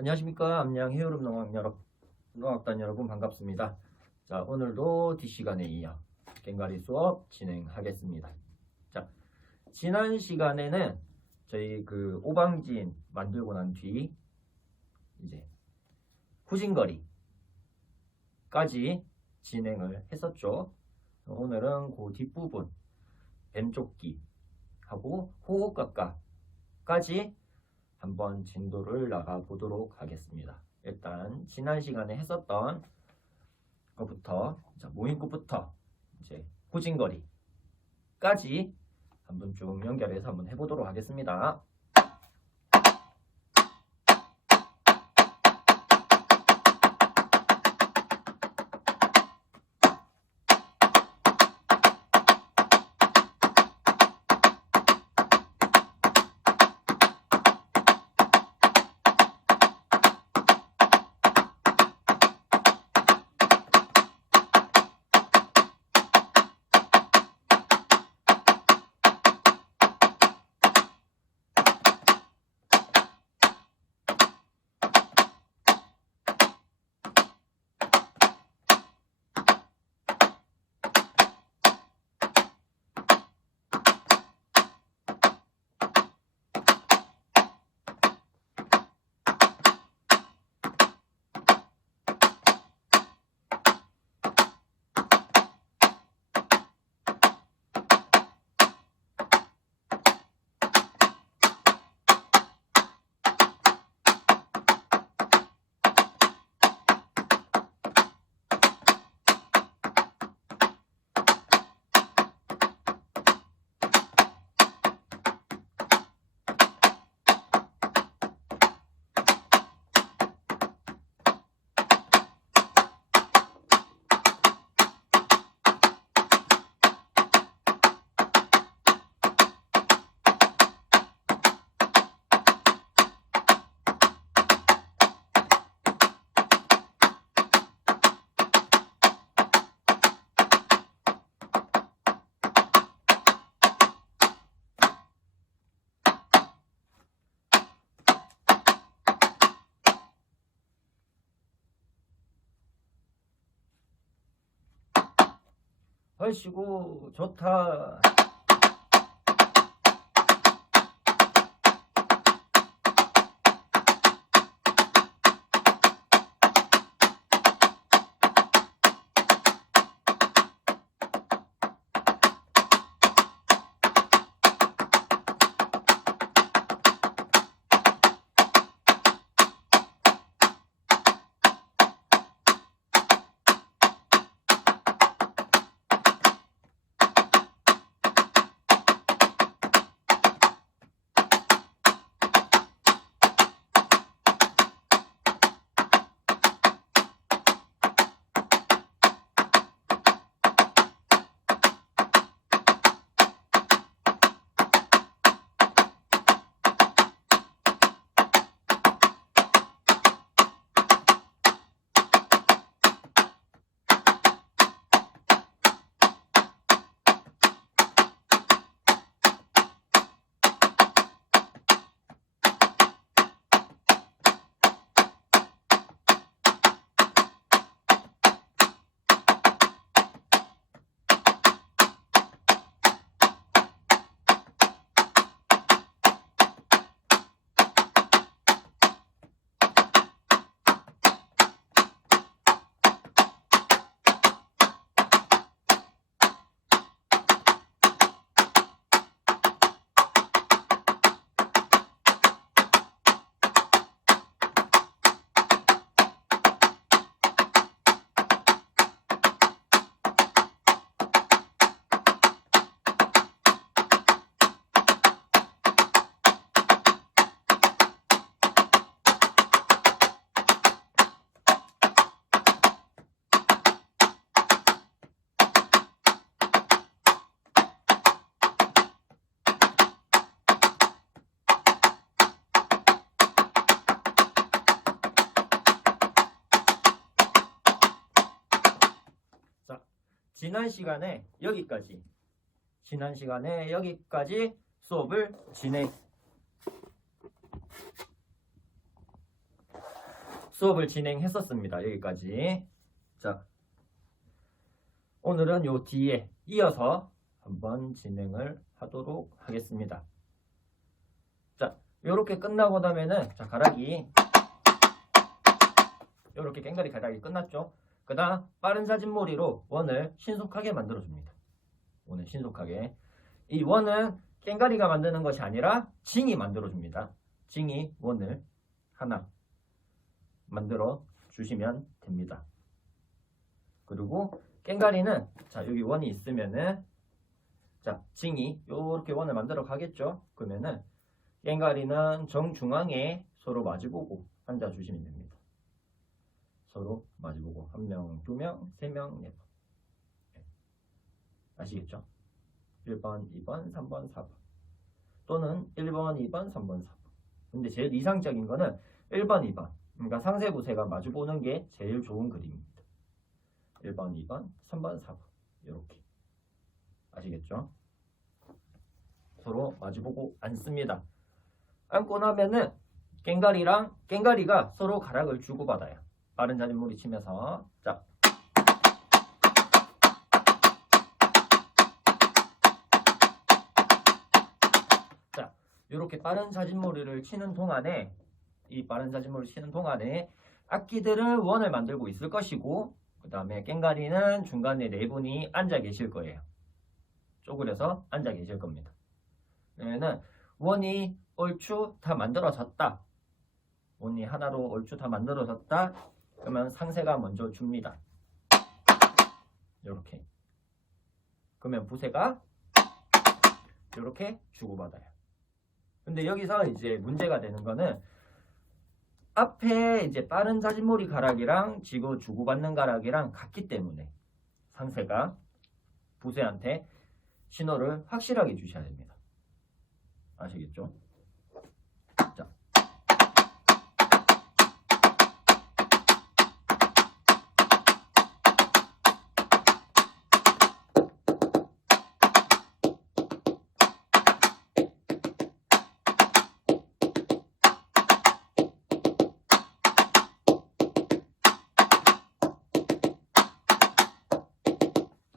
안녕하십니까. 암양 헤어룸 농학단 여러분 반갑습니다. 자, 오늘도 뒷시간에 이어 꽹과리 수업 진행하겠습니다. 자, 지난 시간에는 저희 오방진 만들고 난 뒤 이제 후진거리까지 진행을 했었죠. 오늘은 그 뒷부분 뱀쫓기 하고 호흡각까지 한번 진도를 나가 보도록 하겠습니다. 일단 지난 시간에 했었던 것부터 모임급부터 이제 후진거리까지 한번 쭉 연결해서 한번 해보도록 하겠습니다. 아이씨고 좋다. 지난 시간에 여기까지 수업을 수업을 진행했었습니다. 여기까지. 자, 오늘은 요 뒤에 이어서 한번 진행을 하도록 하겠습니다. 자, 요렇게 끝나고 나면은, 자, 가락이 요렇게 깽가리 가락이 끝났죠. 그 다음 빠른 사진몰이로 원을 신속하게 만들어줍니다. 원을 신속하게. 이 원은 깽가리가 만드는 것이 아니라 징이 만들어줍니다. 징이 원을 하나 만들어 주시면 됩니다. 그리고 깽가리는, 자, 여기 원이 있으면은, 자, 징이 요렇게 원을 만들어 가겠죠. 그러면은 깽가리는 정중앙에 서로 마주보고 앉아 주시면 됩니다. 서로 마주보고 1명, 2명, 3명, 4번. 아시겠죠? 1번, 2번, 3번, 4번. 또는 1번, 2번, 3번, 4번. 근데 제일 이상적인 거는 1번, 2번. 그러니까 상세 부세가 마주보는 게 제일 좋은 그림입니다. 1번, 2번, 3번, 4번. 이렇게. 아시겠죠? 서로 마주보고 앉습니다. 앉고 나면은 깽가리가 서로 가락을 주고받아요. 빠른 자진몰이 치면서. 자, 이렇게 빠른 자진몰이를 치는 동안에, 이 빠른 자진몰이를 치는 동안에 악기들은 원을 만들고 있을 것이고, 그 다음에 깽가리는 중간에 네 분이 앉아 계실 거예요. 쪼그려서 앉아 계실 겁니다. 그러면은 원이 얼추 다 만들어졌다. 원이 하나로 얼추 다 만들어졌다. 그러면 상세가 먼저 줍니다. 이렇게. 그러면 부세가 이렇게 주고받아요. 근데 여기서 이제 문제가 되는 거는, 앞에 이제 빠른 자진몰이 가락이랑 지금 주고받는 가락이랑 같기 때문에 상세가 부세한테 신호를 확실하게 주셔야 됩니다. 아시겠죠? 자.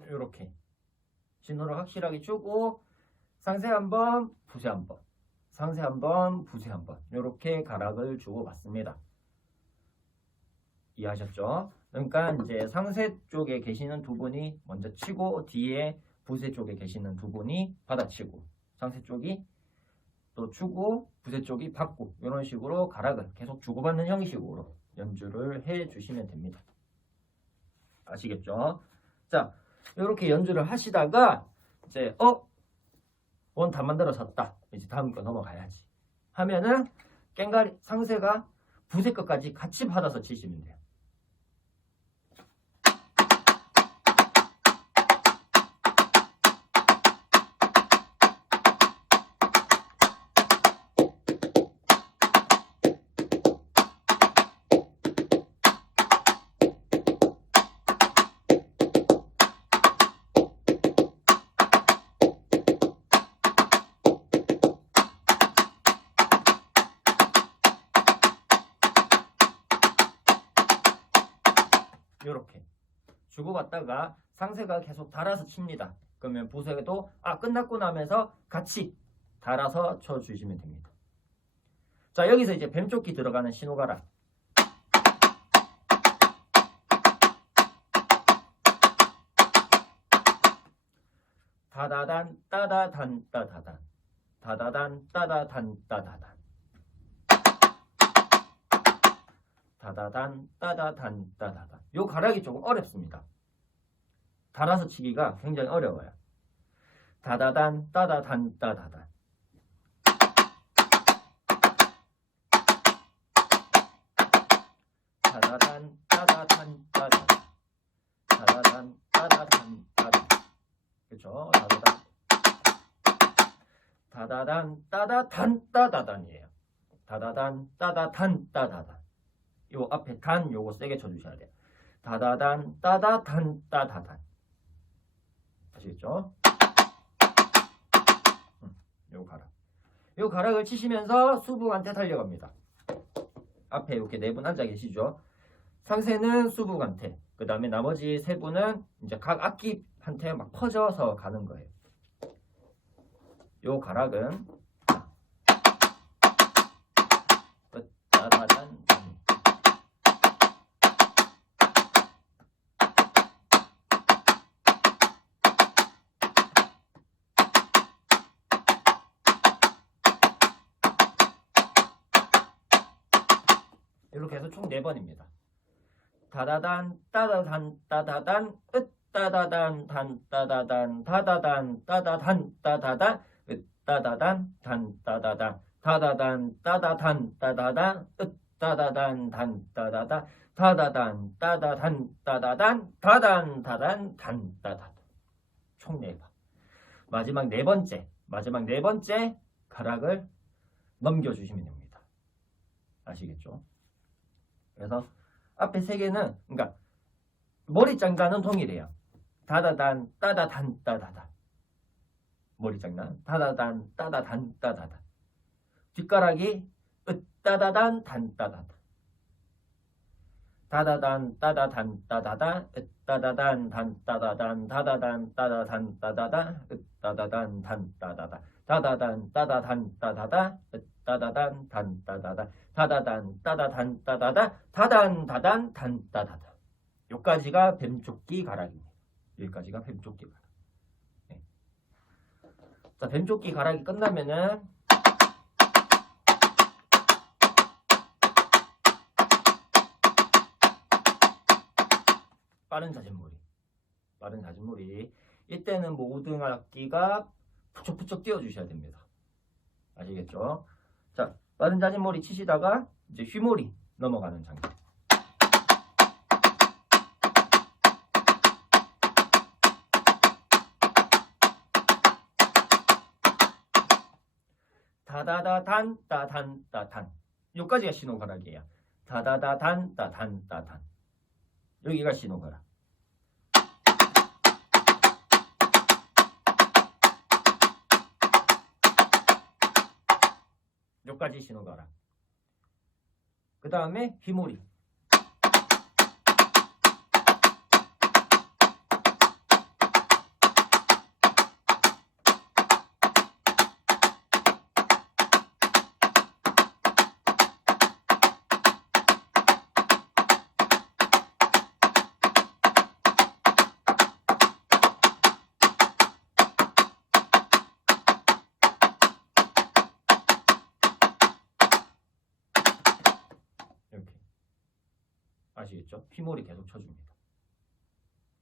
이렇게 신호를 확실하게 주고, 상세 한번, 부세 한번, 상세 한번, 부세 한번, 이렇게 가락을 주고 받습니다. 이해하셨죠? 그러니까 이제 상세 쪽에 계시는 두 분이 먼저 치고, 뒤에 부세 쪽에 계시는 두 분이 받아치고, 상세 쪽이 또 주고, 부세 쪽이 받고, 이런 식으로 가락을 계속 주고받는 형식으로 연주를 해 주시면 됩니다. 아시겠죠? 자, 이렇게 연주를 하시다가 이제 원 다 만들어졌다. 이제 다음 거 넘어가야지 하면은 깽가리 상세가 부세 것까지 같이 받아서 치시면 돼요. 이렇게 주고받다가 상세가 계속 달아서 칩니다. 그러면 부세도 끝났고 나면서 같이 달아서 쳐주시면 됩니다. 자, 여기서 이제 뱀쫓기 들어가는 신호가락. 다다단 따다단 따다단 다다단 따다단 따다단 다다단 따다단 따다단. 요 가락이 조금 어렵습니다. 달아서 치기가 굉장히 어려워요. 다다단 따다단 따다단 다다단 따다단 따다단 다다단 따다단 따다단. 그렇죠? 다다단 따다단 따다단이에요. 다다단 따다단 따다단. 요 앞에 단 요거 세게 쳐주셔야 돼요. 다다단 따다단 따다단. 아시겠죠? 요 가락. 요 가락을 치시면서 수북한테 달려갑니다. 앞에 이렇게 네 분 앉아 계시죠. 상세는 수북한테, 그 다음에 나머지 세 분은 이제 각 악기한테 막 퍼져서 가는 거예요. 요 가락은 따다단 이렇게 해서 총 4번입니다. 다다단 따다단 따다단 따다단 단 따다단 다다단 따다단 따다단 따다단 단 따다단 다다단 따다단 따다단 따다단 단 따다단 다다단 따다단 따다단 다단 다단 단 따다단 총 4번. 마지막 네 번째 가락을 넘겨주시면 됩니다. 아시겠죠? 그래서 앞에 3개는 그러니까 머리 장단은 동일해요. 다다단 따다단 따다단 머리 장단 다다단 따다단 따다단 뒷가락이 따다단 단 따다단 다다단 따다단 따다단 따다단 단 따다단 다다단 따다단 따다단 따다단 단 따다단 다다단 따다단 따다단 따다단 단 따다단 다다단 따다단 따다단 다단 다단 단 따다단 여기까지가 뱀조끼 가락입니다. 여기까지가 뱀조끼 가락. 네. 자, 뱀조끼 가락이 끝나면은 빠른 자진몰이. 이때는 모든 악기가 푸쩍푸쩍 띄워주셔야 됩니다. 아시겠죠? 자, 빠른 자진몰이 치시다가 이제 휘몰이 넘어가는 장면. 다다다단 따단 따단 여기까지가 신호가락이에요. 다다다단 따단 따단 여기가 신호가락. 여기까지 신호가락. 그 다음에 휘몰이. 이렇게 아시겠죠? 휘몰이 계속 쳐줍니다.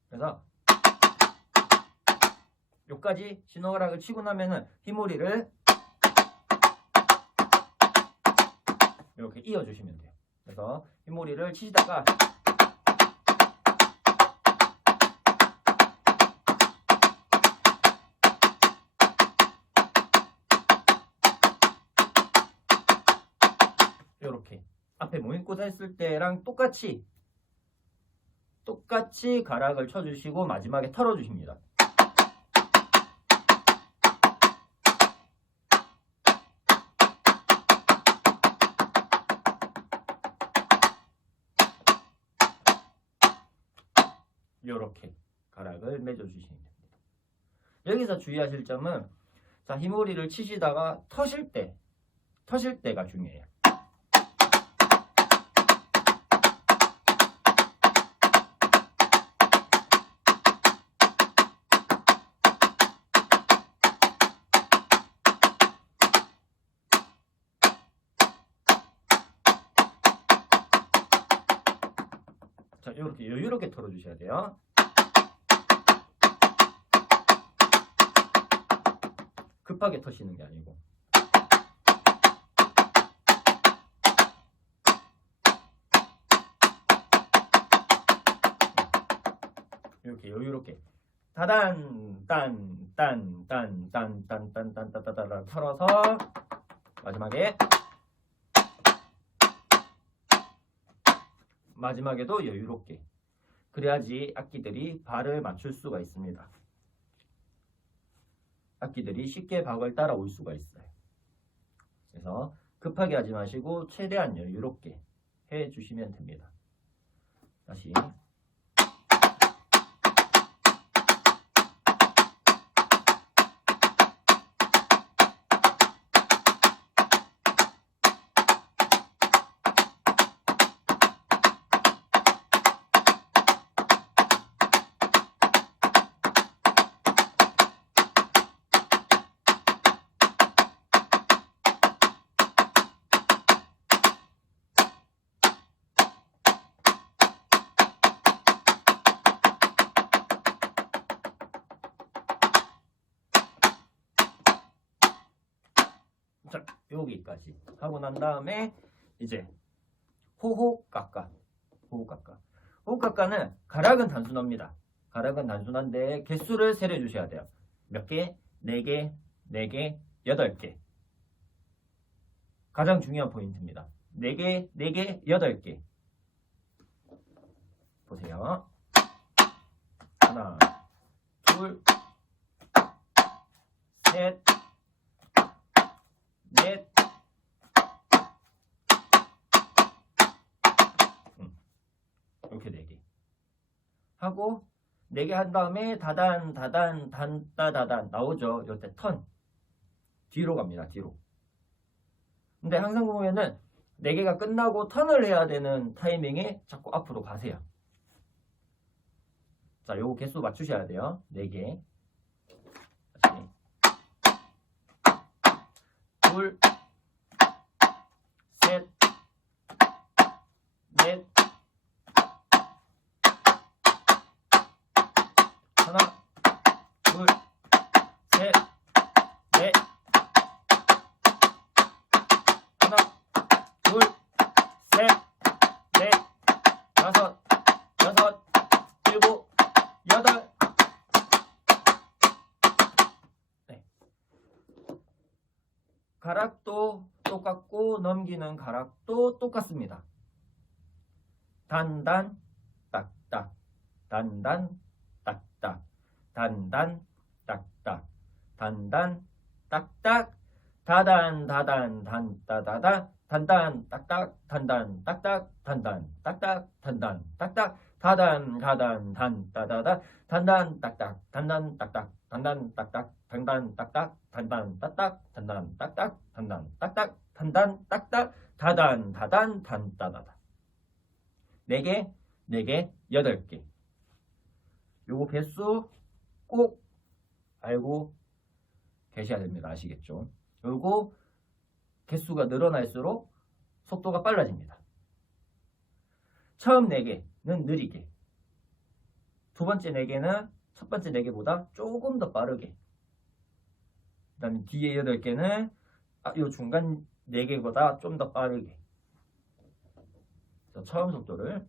그래서 여기까지 신호가락을 치고 나면은 휘몰이를 이렇게 이어주시면 돼요. 그래서 휘몰이를 치시다가 이렇게 앞에 모임고사 했을 때랑 똑같이 가락을 쳐주시고 마지막에 털어주십니다. 이렇게 가락을 맺어주시면 됩니다. 여기서 주의하실 점은 자, 휘몰이를 치시다가 터실 때가 중요해요. 자, 이렇게 여유롭게 털어주셔야 돼요. 급하게 터시는 게 아니고. 이렇게 여유롭게 다단 딴딴딴딴딴딴딴딴딴딴 털어서 마지막에도 여유롭게. 그래야지 악기들이 발을 맞출 수가 있습니다. 악기들이 쉽게 박을 따라올 수가 있어요. 그래서 급하게 하지 마시고 최대한 여유롭게 해주시면 됩니다. 다시. 자, 여기까지 하고 난 다음에 이제 호호깎아. 호호깎아는 가락은 단순합니다. 가락은 단순한데 개수를 세려 주셔야 돼요. 몇 개? 4개, 4개, 8개. 가장 중요한 포인트입니다. 4개, 4개, 8개. 보세요. 하나, 둘, 셋, 넷, 이렇게 4개 하고 4개 한 다음에 다단 단따다단 나오죠. 이때 턴 뒤로 갑니다. 뒤로. 근데 항상 보면은 4개가 끝나고 턴을 해야 되는 타이밍에 자꾸 앞으로 가세요. 자, 요거 개수 맞추셔야 돼요. 4개. 다시. 둘, 셋, 넷, 하나, 둘, 셋, 넷, 하나, 둘, 셋, 넷, 다섯, 여섯, 일곱, 여덟. 네. 가락도 똑같고 넘기는 가락도 똑같습니다. 단단, 딱딱, 단단, 딱딱, 단단, 딱딱, 단단, 딱딱, 다단, 단따다다, 단단, 딱딱, 단단, 딱딱, 단단, 딱딱, 단단, 딱딱, 다단, 단따다다, 단단, 딱딱, 단단, 딱딱, 단단, 딱딱, 단단, 딱딱, 단단, 딱딱, 단단, 딱딱, 단단, 딱딱, 단단, 딱딱, 다단, 단따다다. 4개, 4개, 8개. 요거 개수 꼭 알고 계셔야 됩니다. 아시겠죠? 요거 개수가 늘어날수록 속도가 빨라집니다. 처음 4개는 느리게, 두 번째 4개는 첫 번째 4개보다 조금 더 빠르게, 그 다음에 뒤에 8개는 요 중간 4개보다 좀 더 빠르게. 처음 속도를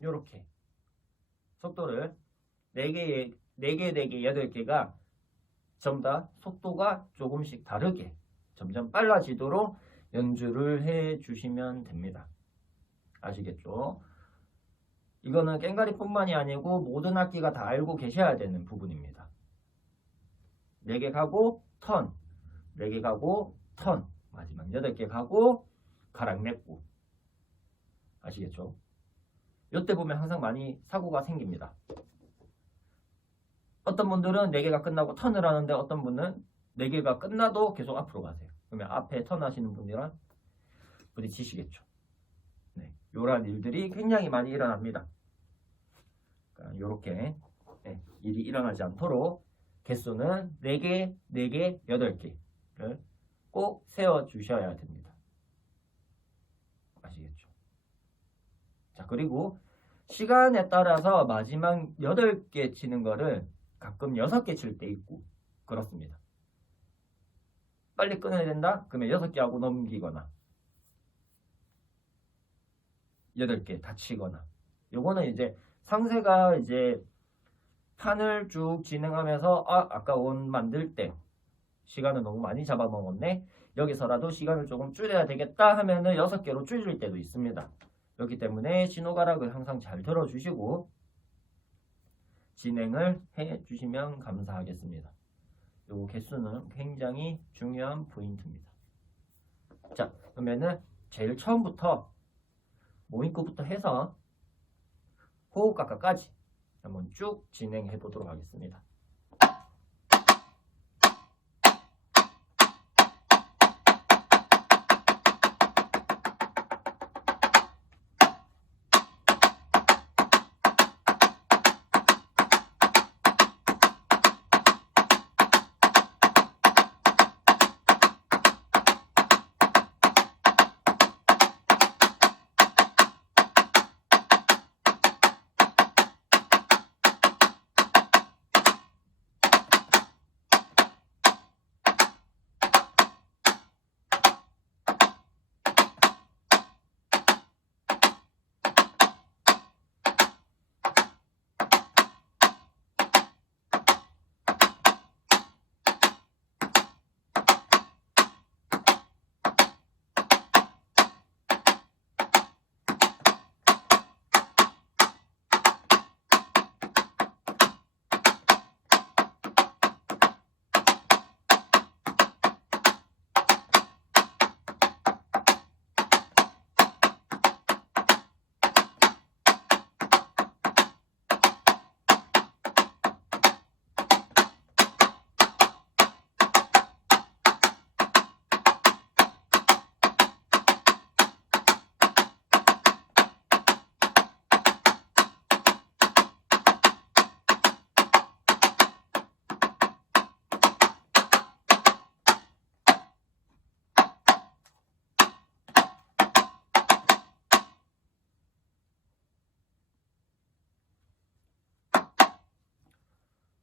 이렇게 속도를 4개, 8개가 전부 다 속도가 조금씩 다르게 점점 빨라지도록 연주를 해 주시면 됩니다. 아시겠죠? 이거는 꽹과리뿐만이 아니고 모든 악기가 다 알고 계셔야 되는 부분입니다. 4개 가고 턴, 4개 가고 턴, 마지막 8개 가고 가락 맺고. 아시겠죠? 이때 보면 항상 많이 사고가 생깁니다. 어떤 분들은 4개가 끝나고 턴을 하는데 어떤 분은 4개가 끝나도 계속 앞으로 가세요. 그러면 앞에 턴 하시는 분이랑 부딪히시겠죠. 네, 이러한 일들이 굉장히 많이 일어납니다. 그러니까 이렇게 일이 일어나지 않도록 개수는 4개, 4개, 8개를 꼭 세워주셔야 됩니다. 아시겠죠? 자, 그리고 시간에 따라서 마지막 8개 치는 거를 가끔 6개 칠 때 있고 그렇습니다. 빨리 끊어야 된다? 그러면 6개 하고 넘기거나 8개 닫히거나. 요거는 이제 상세가 이제 판을 쭉 진행하면서 아까 원 만들 때 시간을 너무 많이 잡아먹었네. 여기서라도 시간을 조금 줄여야 되겠다 하면은 6개로 줄일 때도 있습니다. 그렇기 때문에 신호가락을 항상 잘 들어주시고 진행을 해주시면 감사하겠습니다. 요 개수는 굉장히 중요한 포인트입니다. 자, 그러면은 제일 처음부터 모임급부터 해서 호흡각까지 한번 쭉 진행해 보도록 하겠습니다.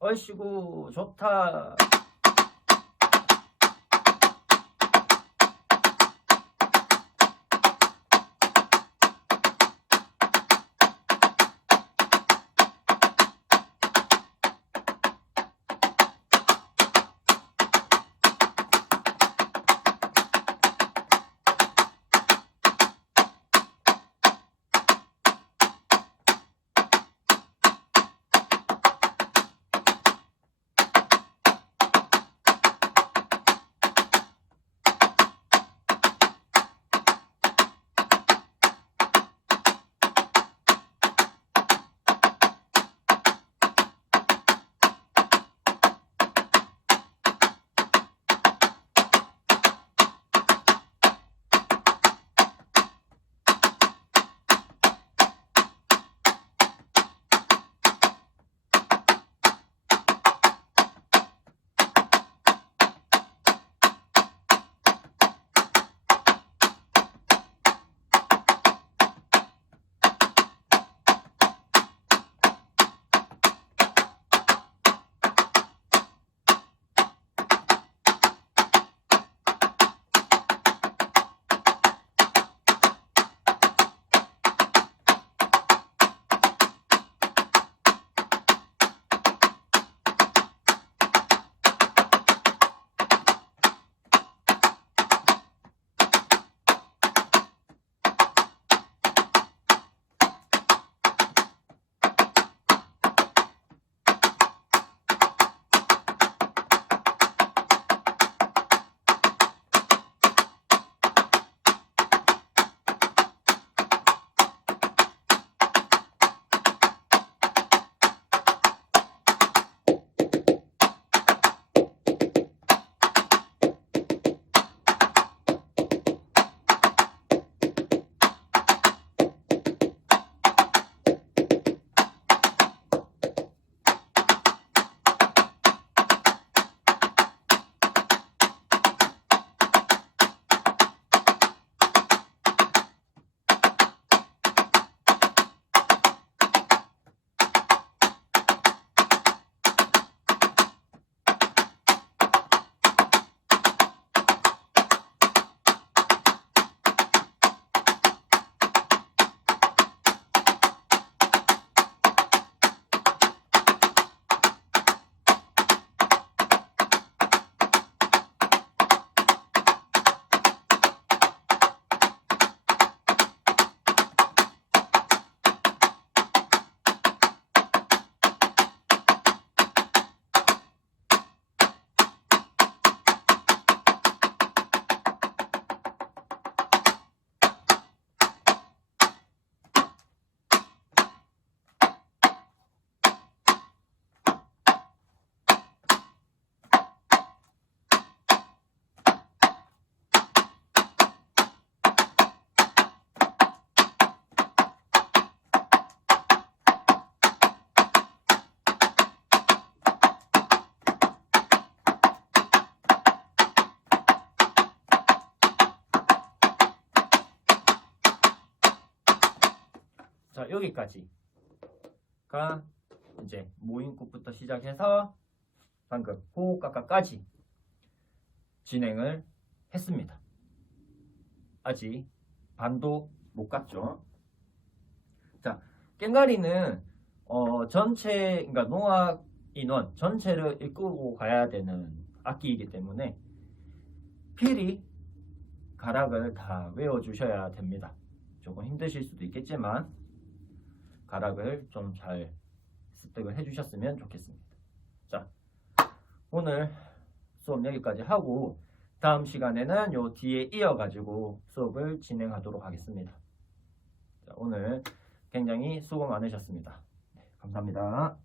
얼씨구 좋다. 자, 여기까지가 이제 모임급부터 시작해서 방금 호흡각까지 진행을 했습니다. 아직 반도 못 갔죠. 자, 꽹가리는 전체, 그러니까 농악 인원 전체를 이끌고 가야 되는 악기이기 때문에 필히 가락을 다 외워주셔야 됩니다. 조금 힘드실 수도 있겠지만 가락을 좀 잘 습득을 해주셨으면 좋겠습니다. 자, 오늘 수업 여기까지 하고 다음 시간에는 요 뒤에 이어가지고 수업을 진행하도록 하겠습니다. 자, 오늘 굉장히 수고 많으셨습니다. 네, 감사합니다.